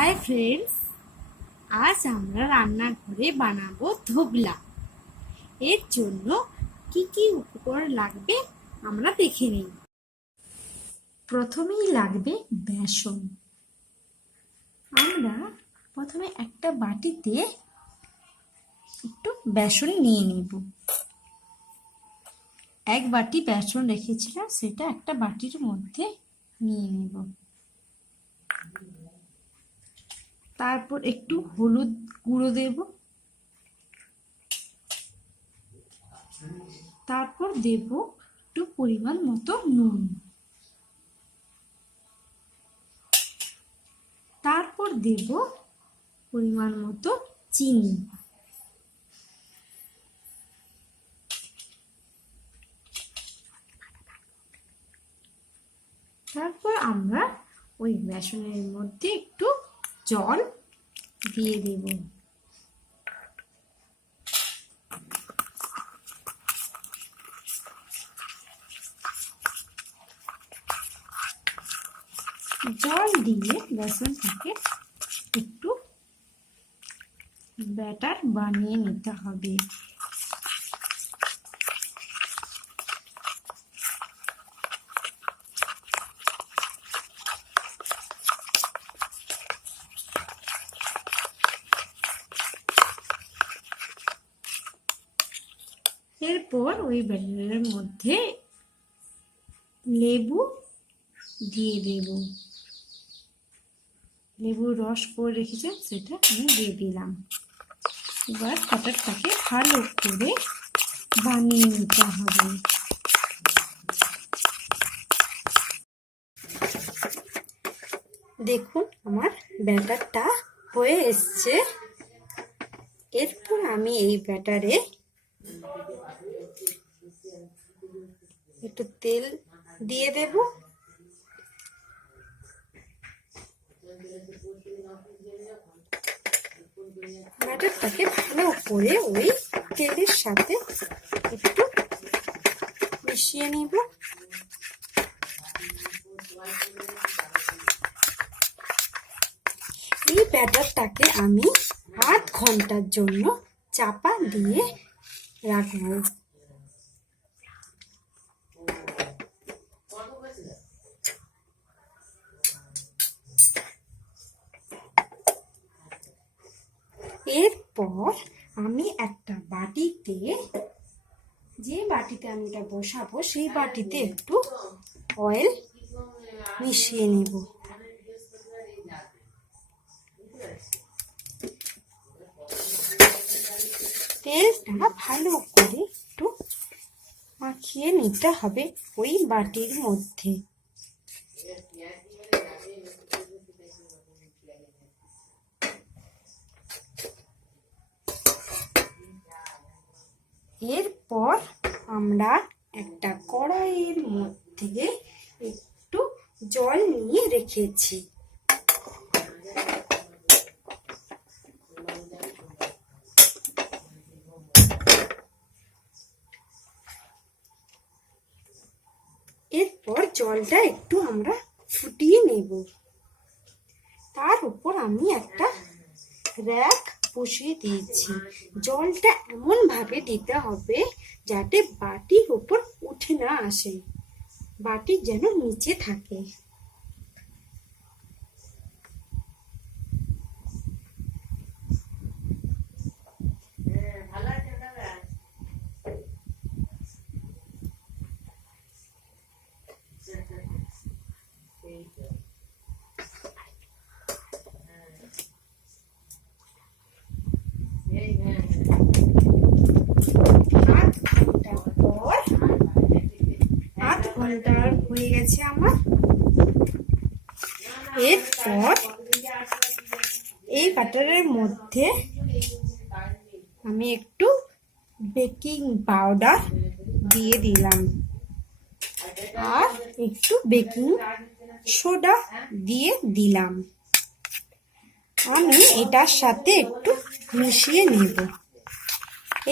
Hi friends, আজ আমরা রান্নাঘরে বানাবো ধোকলা। এর জন্য কি কি উপকরণ লাগবে আমরা দেখে নিই। প্রথমেই লাগবে বেসন। আমরা প্রথমে একটা বাটিতে একটু বেসন নিয়ে নেব। এক বাটি বেসন রেখেছিলাম, সেটা একটা বাটির মধ্যে নিয়ে নেব। তারপর একটু হলুদ গুঁড়ো দেব, তারপর দেব একটু পরিমাণ মতো নুন, তারপর দেব পরিমাণ মতো চিনি, তারপর আমরা ওই বেসনের মধ্যে একটু জল দিয়ে দেব। জল দিয়ে বেসনটাকে একটু ব্যাটার বানিয়ে নিতে হবে। এরপর ওই ব্যাটারের মধ্যে লেবু দিয়ে দেব। লেবুর রস করে রেখেছেন, সেটা আমি দিয়ে দিলাম। এবার ব্যাটারটাকে ভালো করে বানিয়ে নিতে হবে। দেখুন আমার ব্যাটারটা হয়ে এসছে। এরপর আমি এই ব্যাটারে একটু তেল দিয়ে দেব। ব্যাটারটাকে ভালো করে ওই তেলের সাথে একটু মিশিয়ে নিব। এই ব্যাটারটাকে আমি আধ ঘন্টার জন্য চাপা দিয়ে রাখবো। এরপর আমি একটা বাটিতে, যে বাটিতে আমি এটা বসাবো সেই বাটিতে একটু অয়েল মিশিয়ে নেব। তেলটা ভালো করে একটু মাখিয়ে নিতে হবে ওই বাটির মধ্যে। এরপর আমরা একটা কড়াইয়ের মধ্যে একটু জল নিয়ে রেখেছি। এরপর জলটা একটু আমরা ফুটিয়ে নেব। তার উপর আমি একটা র‍্যাক বসিয়ে দিয়েছি। জলটা এমন ভাবে দিতে হবে যাতে বাটির উপর উঠে না আসে, বাটি যেন নিচে থাকে। আধ ঘন্টা হয়ে গেছে আমার। এরপর এই বাটারের মধ্যে আমি একটু বেকিং পাউডার দিয়ে দিলাম আর একটু বেকিং সোডা দিয়ে দিলাম। আমি এটার সাথে একটু মিশিয়ে নেব।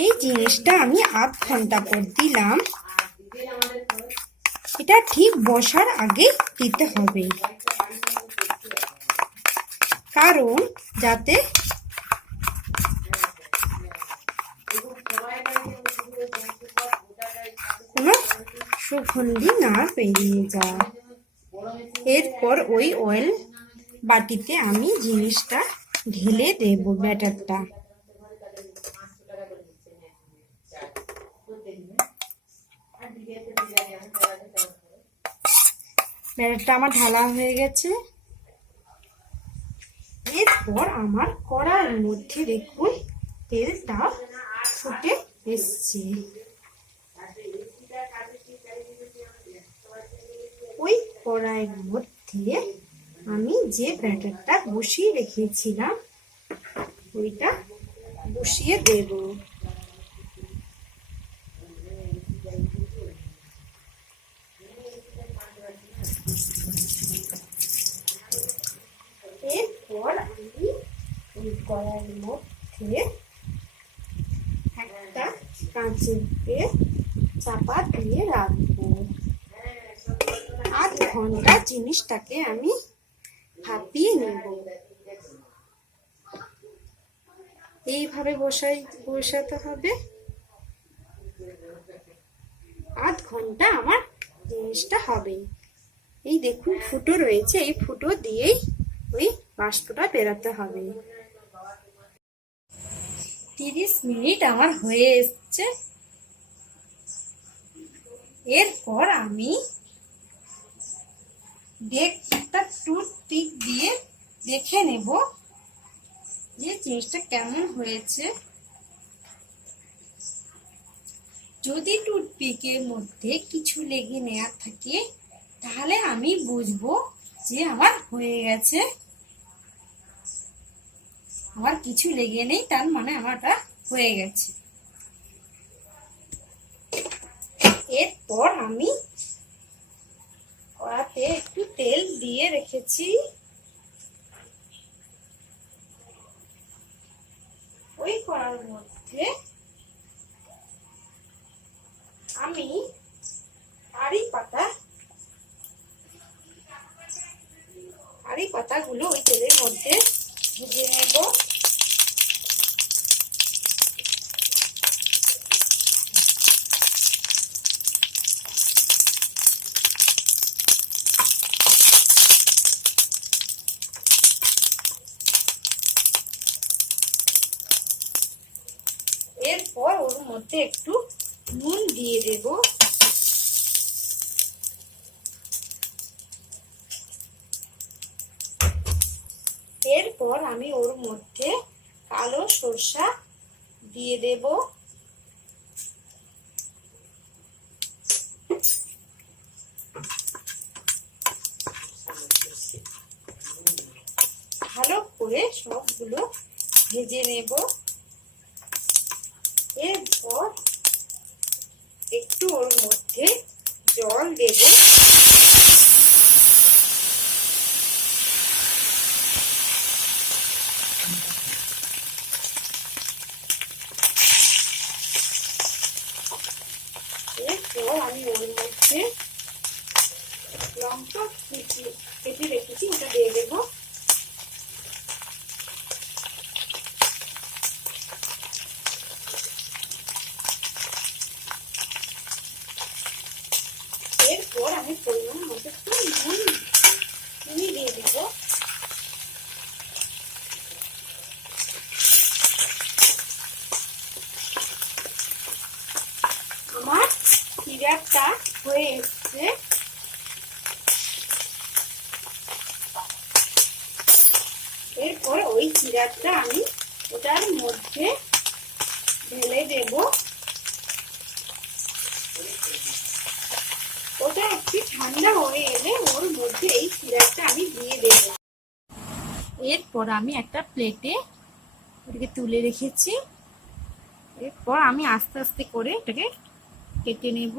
এই জিনিসটা আমি আধ ঘন্টা পর দিলাম। এটা ঠিক বসার আগে দিতে হবে, কারণ যাতে কোনো সুগন্ধি না বেরিয়ে যায়। এরপর ওই অয়েল বাটিতে আমি জিনিসটা ঢেলে দেব, ব্যাটারটা। ব্যাটারটা আমার ঢালা হয়ে গেছে। এরপর আমার কড়াইয়ের মধ্যে দেখুন তেলটা ফুটে এসছে। ওই কড়াইয়ের মধ্যে আমি যে ব্যাটারটা বসিয়ে রেখেছিলাম ওইটা বসিয়ে দেব। এরপর আমি ওই কড়াইয়ের মধ্যে একটা কাঁচের চাপা দিয়ে রাখবো। আধ ঘন্টা জিনিসটাকে আমি ভাপিয়ে নেব। এইভাবে বসাতে হবে। আধ ঘন্টা আমার জিনিসটা হবে। এই দেখুন ফুটো রয়েছে, এই ফুটো দিয়েই ওই বাষ্পটা বেরাতে হবে। 30 মিনিট আমার হয়ে এসছে। এরপর আমি একটা টুথপিক দিয়ে দেখে নেব যে জিনিসটা কেমন হয়েছে। যদি টুথপিকের মধ্যে কিছু লেগে নেওয়া থাকে তাহলে আমি বুঝবো যে আমার হয়ে গেছে। আমার কিছু লেগে নেই, তার মানে আমারটা হয়ে গেছে। এরপর আমি কড়াতে একটু তেল দিয়ে রেখেছি। ওই কড়ার মধ্যে আমি কারি পাতাগুলো ওই তেলের মধ্যে ভেজে নেব। এরপর ওর মধ্যে একটু নুন দিয়ে দেব। এরপর আমি ওর মধ্যে কালো সরষা দিয়ে দেব। ভালো করে সবগুলো ভেজে নেব। এরপর একটু ওর মধ্যে জল দেব। এরপর আমি ওর মধ্যে লঙ্কা কেটে রেখেছি, ওটা দিয়ে দেবো। এরপর আমি পরিমাণ মতো একটু নুন দিয়ে দেব। আমার সিরাপটা হয়ে এসছে। এরপর ওই সিরাপটা আমি ওটার মধ্যে ঢেলে দেব। ওটা একটু ঠান্ডা হয়ে এলে ওর মধ্যে এই সিরাপটা আমি দিয়ে দেব। এরপর আমি একটা প্লেটে ওটাকে তুলে রেখেছি। এরপর আমি আস্তে আস্তে করে এটাকে কেটে নেব।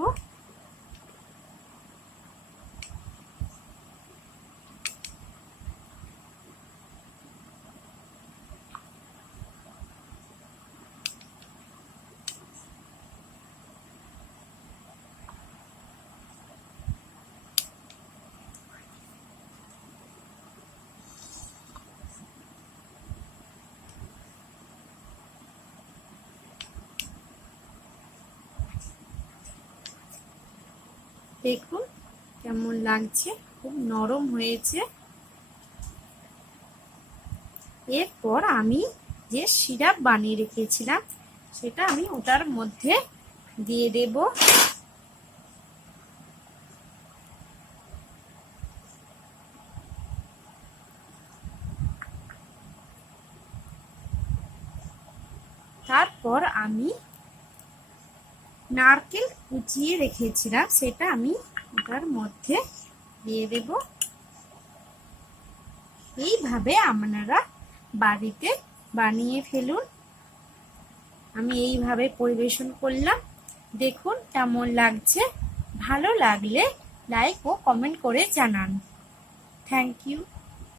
দেখুন কেমন লাগছে, খুব নরম হয়েছে। এরপর আমি যে সিরাপ বানিয়ে রেখেছিলাম সেটা আমি ওটার মধ্যে দিয়ে দেব। তারপর আমি নারকেল কুচিয়ে রেখেছিলাম সেটা আমি ওটার মধ্যে দিয়ে দেব। এইভাবে আপনারা বাড়িতে বানিয়ে ফেলুন। আমি এইভাবে পরিবেশন করলাম, দেখুন কেমন লাগছে। ভালো লাগলে লাইক ও কমেন্ট করে জানান। Thank you.